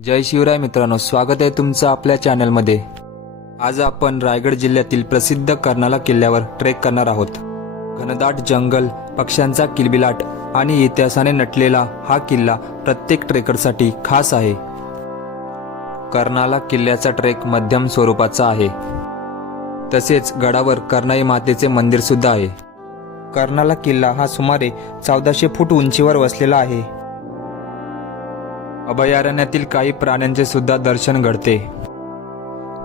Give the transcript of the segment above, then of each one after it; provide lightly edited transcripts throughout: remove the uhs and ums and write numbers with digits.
जय शिवराय मित्रांनो, स्वागत आहे तुमचं आपल्या चॅनलमध्ये। आज आपण रायगड जिल्ह्यातील प्रसिद्ध कर्नाला किल्ल्यावर ट्रेक करणार आहोत। घनदाट जंगल, पक्ष्यांचा किलबिलाट आणि इतिहासाने नटलेला हा किल्ला प्रत्येक ट्रेकरसाठी खास आहे। कर्नाला किल्ल्याचा ट्रेक मध्यम स्वरूपाचा आहे। तसेच गडावर कर्नाई मातेचे मंदिर सुद्धा आहे। कर्नाला किल्ला हा सुमारे 1400 फूट उंचीवर वसलेला आहे। अभयारण्यातील काही प्राण्यांचे सुद्धा दर्शन घडते।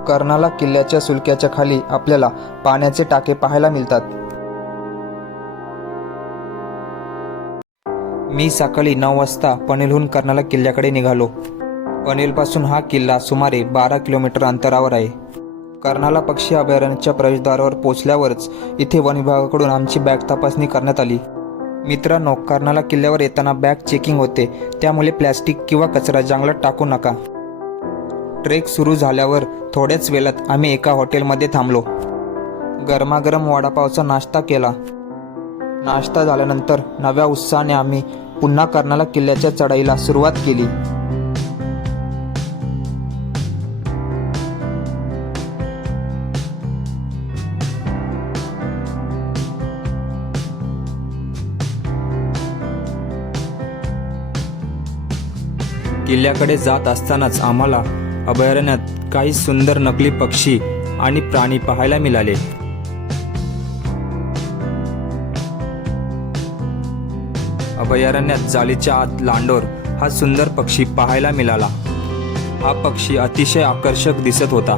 कर्नाला किल्ल्याच्या सुळक्याच्या खाली आपल्याला पाण्याचे टाके पाहायला मिळतात। मी सकाळी 9 वाजता पनवेलहून कर्नाला किल्ल्याकडे निघालो। पनवेलपासून हा किल्ला सुमारे 12 किलोमीटर अंतरावर आहे। कर्नाला पक्षी अभयारण्याच्या प्रवेशद्वारावर पोहोचल्यावरच इथे वन विभागाकडून आमची बॅग तपासणी करण्यात आली। मित्रांनो, कर्नाला किल्ल्यावर येताना बॅग चेकिंग होते, त्यामुळे प्लॅस्टिक किंवा कचरा जंगलात टाकू नका। ट्रेक सुरू झाल्यावर थोड्याच वेळात आम्ही एका हॉटेलमध्ये थांबलो। गरमागरम वडापावचा नाश्ता केला। नाश्ता झाल्यानंतर नव्या उत्साहाने आम्ही पुन्हा कर्नाला किल्ल्याच्या चढाईला सुरुवात केली। किल्ल्याकडे जात असतानाच आम्हाला अभयारण्यात काही सुंदर नकली पक्षी आणि प्राणी पाहायला मिळाले। अभयारण्यात जाळीच्या आत लांडोर हा सुंदर पक्षी पाहायला मिळाला। हा पक्षी अतिशय आकर्षक दिसत होता।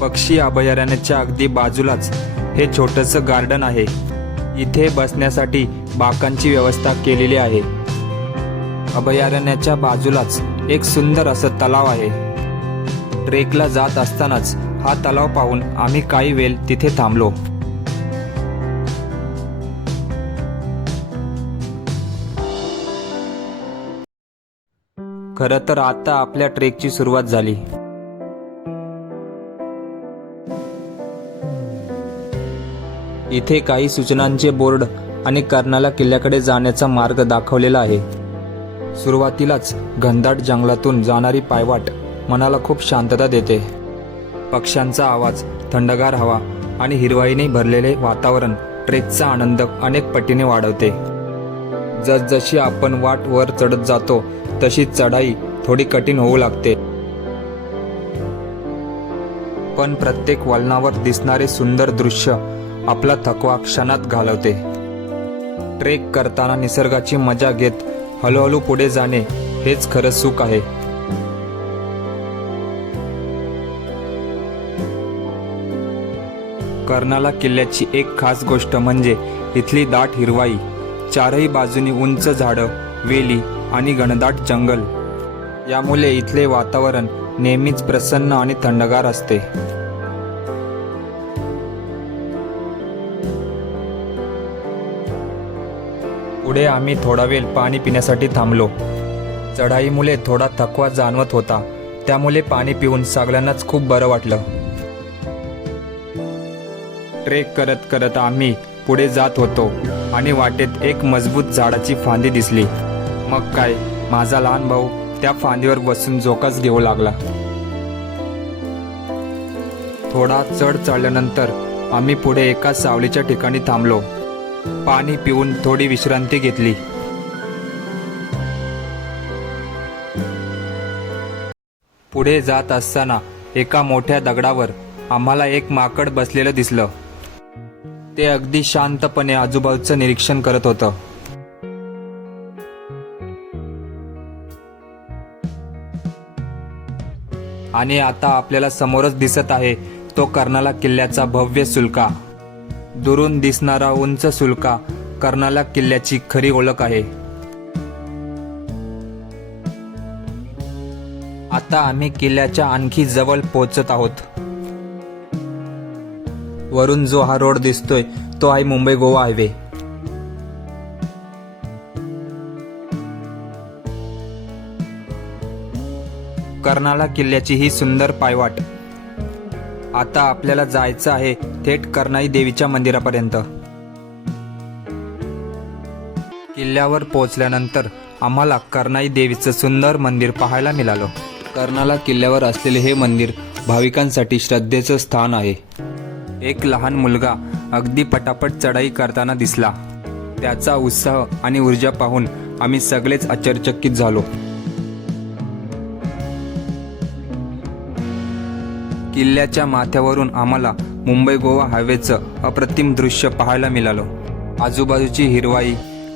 पक्षी अभयारण्याच्या अगदी बाजूलाच हे छोटंसं गार्डन आहे। इथे बसण्यासाठी बाकांची व्यवस्था केलेली आहे। अभयारण्याच्या बाजूलाच एक सुंदर असं तलाव आहे। ट्रेकला जात असतानाच हा तलाव पाहून आम्ही काही वेळ तिथे थांबलो। खरं तर आता आपल्या ट्रेकची सुरुवात झाली। इथे काही सूचनांचे बोर्ड आणि कर्नाला किल्ल्याकडे जाण्याचा मार्ग दाखवलेला आहे। सुरुवातीलाच घनदाट जंगलातून जाणारी पायवाट मनाला खूप शांतता देते। पक्ष्यांचा आवाज, थंडगार हवा आणि हिरवाईने भरलेले वातावरण ट्रेकचा आनंद अनेक पटीने वाढवते। जसजशी आपण वाट वर चढत जातो तशी चढाई थोडी कठीण होऊ लागते, पण प्रत्येक वळणावर दिसणारे सुंदर दृश्य आपला थकवा क्षणात घालवते। ट्रेक करताना निसर्गाची मजा घेत हळूहळू पुढे जाणे हेच खरं सुख आहे। कर्नाला किल्ल्याची एक खास गोष्ट म्हणजे इथली दाट हिरवाई। चारही बाजूनी उंच झाडं, वेली आणि घनदाट जंगल। यामुळे इथले वातावरण नेहमीच प्रसन्न आणि थंडगार असते। पुढे आम्ही थोडा वेळ पाणी पिण्यासाठी थांबलो। चढाईमुळे थोडा थकवा जाणवत होता, त्यामुळे पाणी पिऊन सगळ्यांनाच खूप बरं वाटलं। ट्रेक करत करत आम्ही पुढे जात होतो आणि वाटेत एक मजबूत झाडाची फांदी दिसली। मग काय, माझा लहान भाऊ त्या फांदीवर बसून झोकाच घेऊ लागला। थोडा चढ चढल्यानंतर आम्ही पुढे एका सावलीच्या ठिकाणी थांबलो। पाणी पिऊन थोडी विश्रांती घेतली। पुढे जात असताना एका मोठ्या दगडावर आम्हाला एक माकड बसलेलं दिसलं। ते अगदी शांतपणे आजूबाजूचं निरीक्षण करत होतं। आणि आता आपल्याला समोरच दिसत आहे तो कर्नाला किल्ल्याचा भव्य सुळका। दुरून दिसणारा उंच सुळका कर्नाला किल्ल्याची खरी ओळख आहे। आता आम्ही किल्ल्याच्या आणखी जवळ पोहोचत आहोत। वरून जो हा रोड दिसतोय तो आहे मुंबई गोवा हायवे। कर्नाला किल्ल्याची ही सुंदर पायवाट। आता आपल्याला जायचं आहे थेट कर्नाई देवीच्या मंदिरापर्यंत। किल्ल्यावर पोहोचल्यानंतर आम्हाला कर्णाई देवीचं सुंदर मंदिर पाहायला मिळालं. कर्नाला किल्ल्यावर असलेले हे मंदिर भाविकांसाठी श्रद्धेचं स्थान आहे. एक लहान मुलगा अगदी पटापट चढाई करताना दिसला. त्याचा उत्साह आणि ऊर्जा पाहून आम्ही सगळेच आश्चर्यचकित झालो. किल्ल्याच्या माथ्यावरून आम्हाला मुंबई गोवा हायवेचं अप्रतिम दृश्य पाहायला मिळालं. आजूबाजूची हिरवाई,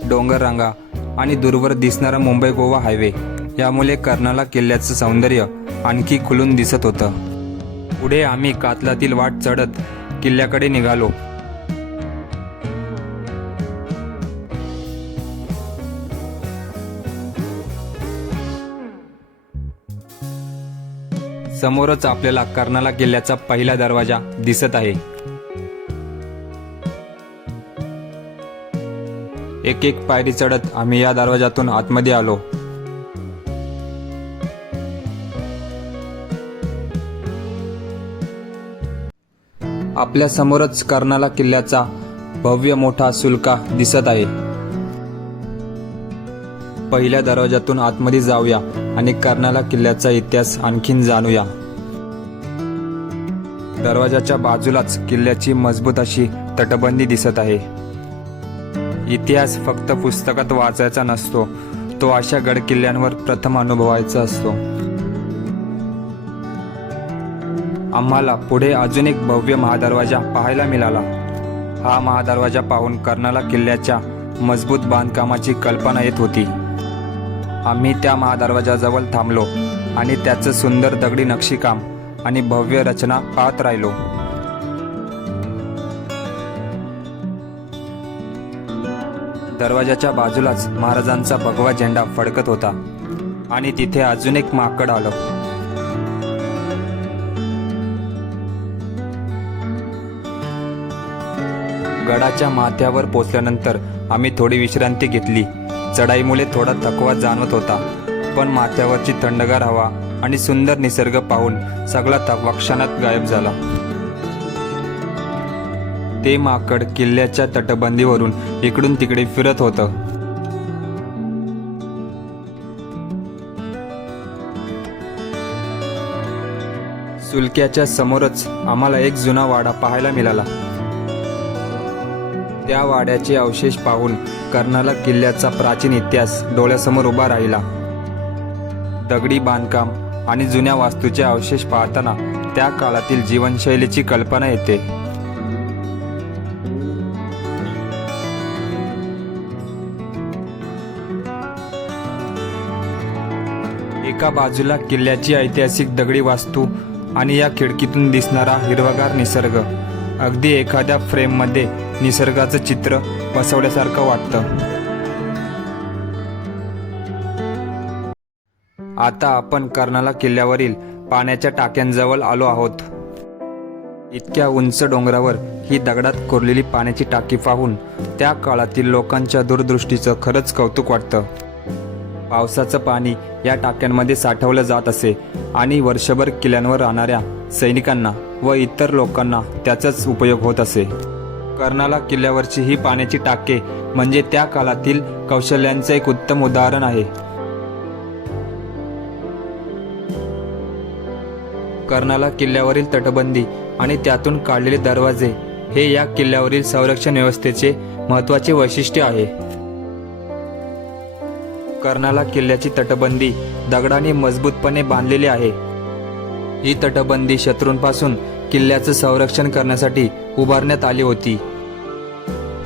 डोंगररांगा आणि दूरवर दिसणारा मुंबई गोवा हायवे यामुळे कर्नाला किल्ल्याचं सौंदर्य आणखी खुलून दिसत होतं. पुढे आम्ही कातलातील वाट चढत किल्ल्याकडे निघालो. समोरच आपल्याला कर्नाला किल्ल्याचा पहिला दरवाजा दिसत आहे. एक एक पायरी चढत आम्ही या दरवाजातून आतमध्ये आलो. आपल्या समोरच कर्नाला किल्ल्याचा भव्य मोठा सुलका दिसत आहे. पहिल्या दरवाजातून आतमध्ये जाऊया आणि कर्नाला किल्ल्याचा इतिहास आणखीन जाणूया. दरवाजाच्या बाजूलाच किल्ल्याची मजबूत अशी तटबंदी दिसत आहे. इतिहास फक्त पुस्तकात वाचायचा नसतो, तो अशा गड किल्ल्यांवर प्रथम अनुभवायचा असतो. आम्हाला पुढे अजून एक भव्य महादरवाजा पाहायला मिळाला. हा महादरवाजा पाहून कर्नाला किल्ल्याच्या मजबूत बांधकामाची कल्पना येत होती. आम्ही त्या महादरवाजाजवळ थांबलो आणि त्याचं सुंदर दगडी नक्षीकाम आणि भव्य रचना पाहत राहिलो. दरवाजाच्या बाजूलाच महाराजांचा भगवा झेंडा फडकत होता आणि तिथे अजून एक माकड आलं. गडाच्या माथ्यावर पोचल्यानंतर आम्ही थोडी विश्रांती घेतली. चढाईमुळे थोडा थकवा जाणवत होता, पण माथ्यावरची थंडगार हवा आणि सुंदर निसर्ग पाहून सगळा थकवा क्षणात गायब झाला. ते माकड किल्ल्याच्या तटबंदीवरून इकडून तिकडे फिरत होतं. सुलक्याच्या समोरच आम्हाला एक जुना वाडा पाहायला मिळाला. त्या वाड्याचे अवशेष पाहून कर्नाला किल्ल्याचा प्राचीन इतिहास डोळ्यासमोर उभा राहिला. दगडी बांधकाम आणि जुन्या वास्तूचे अवशेष पाहताना त्या काळातील जीवनशैलीची कल्पना येते. एका बाजूला किल्ल्याची ऐतिहासिक दगडी वास्तू आणि या खिडकीतून दिसणारा हिरवागार निसर्ग, अगदी एखाद्या फ्रेममध्ये निसर्गाचं चित्र बसवल्यासारखं वाटतं. आता आपण कर्नाला किल्ल्यावरील पाण्याच्या टाक्यांजवळ आलो आहोत. इतक्या उंच डोंगरावर ही दगडात कोरलेली पाण्याची टाकी पाहून त्या काळातील लोकांच्या दूरदृष्टीचं खरंच कौतुक वाटतं. पावसाचं पाणी या टाक्यांमध्ये साठवलं जात असे आणि वर्षभर किल्ल्यांवर राहणाऱ्या सैनिकांना व इतर लोकांना त्याचाच उपयोग होत असे. कर्नाला किल्ल्यावरची ही पाण्याची टाके म्हणजे त्या काळातील कौशल्यांचे एक उत्तम उदाहरण आहे. कर्नाला किल्ल्यावरील तटबंदी आणि त्यातून काढलेले दरवाजे हे या किल्ल्यावरील संरक्षण व्यवस्थेचे महत्त्वाचे वैशिष्ट्य आहे. कर्नाला किल्ल्याची तटबंदी दगडाने मजबूतपणे बांधलेली आहे. ही तटबंदी शत्रूंपासून किल्ल्याचं संरक्षण करण्यासाठी उभारण्यात आली होती.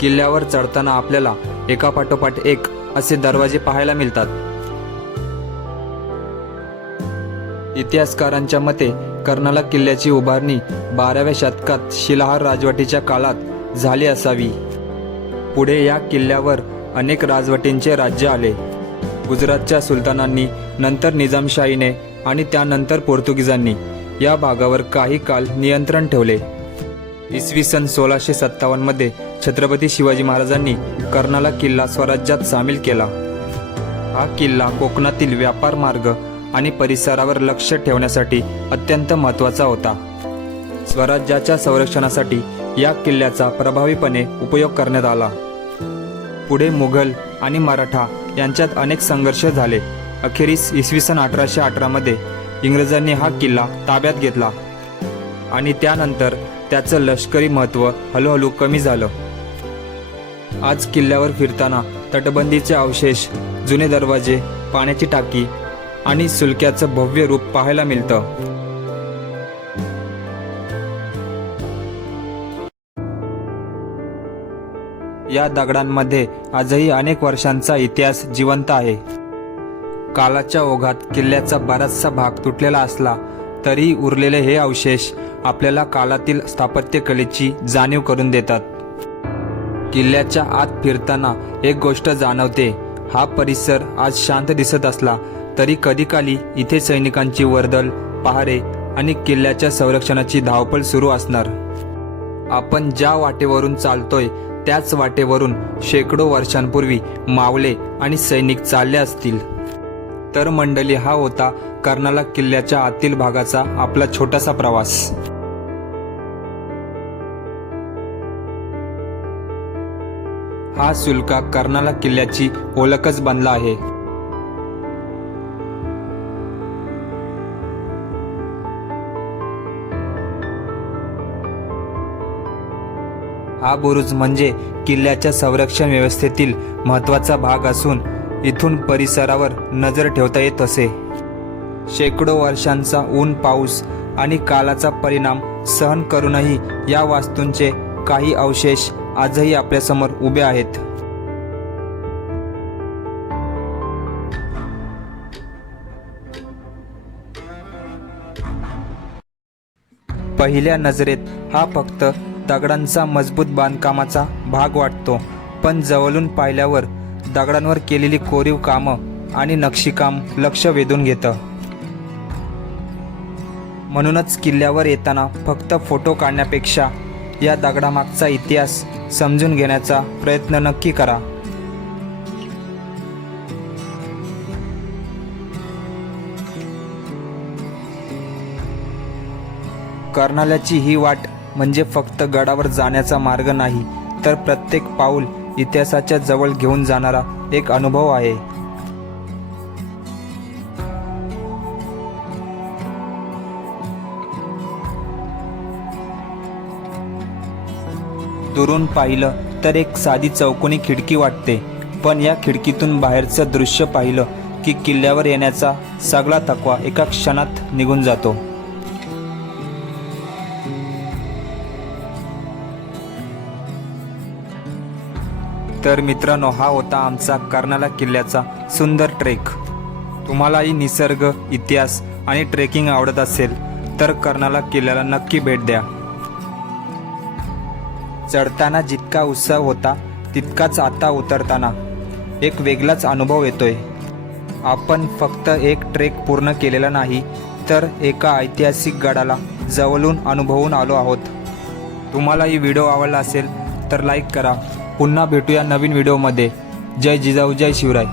किल्ल्यावर चढताना आपल्याला एकापाठोपाठ एक असे दरवाजे पाहायला मिळतात. इतिहासकारांच्या मते कर्नाला किल्ल्याची उभारणी 12व्या शतकात शिलाहार राजवटीच्या काळात झाली असावी. पुढे या किल्ल्यावर अनेक राजवटींचे राज्य आले. गुजरातच्या सुलतानांनी, नंतर निजामशाहीने आणि त्यानंतर पोर्तुगीजांनी या भागावर काही काळ नियंत्रण ठेवले. इसवी सन 1657 मध्ये छत्रपती शिवाजी महाराजांनी कर्नाला किल्ला स्वराज्यात सामील केला. हा किल्ला कोकणातील व्यापार मार्ग आणि परिसरावर लक्ष ठेवण्यासाठी अत्यंत महत्त्वाचा होता. स्वराज्याच्या संरक्षणासाठी या किल्ल्याचा प्रभावीपणे उपयोग करण्यात आला. पुढे मुघल आणि मराठा यांच्यात अनेक संघर्ष झाले. अखेरीस इसवी सन 1818मध्ये इंग्रजांनी हा किल्ला ताब्यात घेतला आणि त्यानंतर त्याचं लष्करी महत्त्व हळूहळू कमी झालं. आज किल्ल्यावर फिरताना तटबंदीचे अवशेष, जुने दरवाजे, पाण्याची टाकी आणि सुलक्याचं भव्य रूप पाहायला मिळतं. या दगडांमध्ये आजही अनेक वर्षांचा इतिहास जिवंत आहे. कालाच्या ओघात किल्ल्याचा बराचसा भाग तुटलेला असला तरी उरलेले हे अवशेष आपल्याला कालातील स्थापत्यकलेची जाणीव करून देतात. किल्ल्याच्या आत फिरताना एक गोष्ट जाणवते. हा परिसर आज शांत दिसत असला तरी कधीकाली इथे सैनिकांची वर्दळ, पहारे आणि किल्ल्याच्या संरक्षणाची धावपळ सुरू असणार. आपण ज्या वाटेवरून चालतोय त्याच वाटेवरून शेकडो वर्षांपूर्वी मावळे आणि सैनिक चालले असतील. तर मंडळी, हा होता कर्नाला किल्ल्याच्या आतील भागाचा आपला छोटासा प्रवास. हा सुलका कर्नाला किल्ल्याची ओळखच बनला आहे. हा बुरुज म्हणजे किल्ल्याच्या संरक्षण व्यवस्थेतील महत्त्वाचा भाग असून इथून परिसरावर नजर ठेवता येत असे. शेकडो वर्षांचा ऊन, पाऊस आणि कालाचा परिणाम सहन करूनही या वास्तूंचे काही अवशेष आजही आपल्यासमोर उभे आहेत. पहिल्या नजरेत हा फक्त दगडांचा मजबूत बांधकामाचा भाग वाटतो, पण जवळून पाहिल्यावर दगडांवर केलेली कोरीव कामं आणि नक्षीकाम लक्ष वेधून घेतं. म्हणूनच किल्ल्यावर येताना फक्त फोटो काढण्यापेक्षा या दगडामागचा इतिहास समजून घेण्याचा प्रयत्न नक्की करा. कर्नाल्याची ही वाट म्हणजे फक्त गडावर जाण्याचा मार्ग नाही, तर प्रत्येक पाऊल इतिहासाच्या जवळ घेऊन जाणारा एक अनुभव आहे. दुरून पाहिलं तर एक साधी चौकोनी खिडकी वाटते, पण या खिडकीतून बाहेरचं दृश्य पाहिलं की किल्ल्यावर येण्याचा सगळा थकवा एका क्षणात निघून जातो. तर मित्रांनो, हा होता आमचा कर्नाला किल्ल्याचा सुंदर ट्रेक. तुम्हालाही निसर्ग, इतिहास आणि ट्रेकिंग आवडत असेल तर कर्नाला किल्ल्याला नक्की भेट द्या. चढताना जितका उत्साह होता तितकाच आता उतरताना एक वेगळाच अनुभव येतोय. आपण फक्त एक ट्रेक पूर्ण केलेला नाही, तर एका ऐतिहासिक गडाला जवळून अनुभवून आलो आहोत. तुम्हाला ही व्हिडिओ आवडला असेल तर लाईक करा. पुन्हा भेटूया नवीन व्हिडिओमध्ये. जय जिजाऊ, जय शिवराय.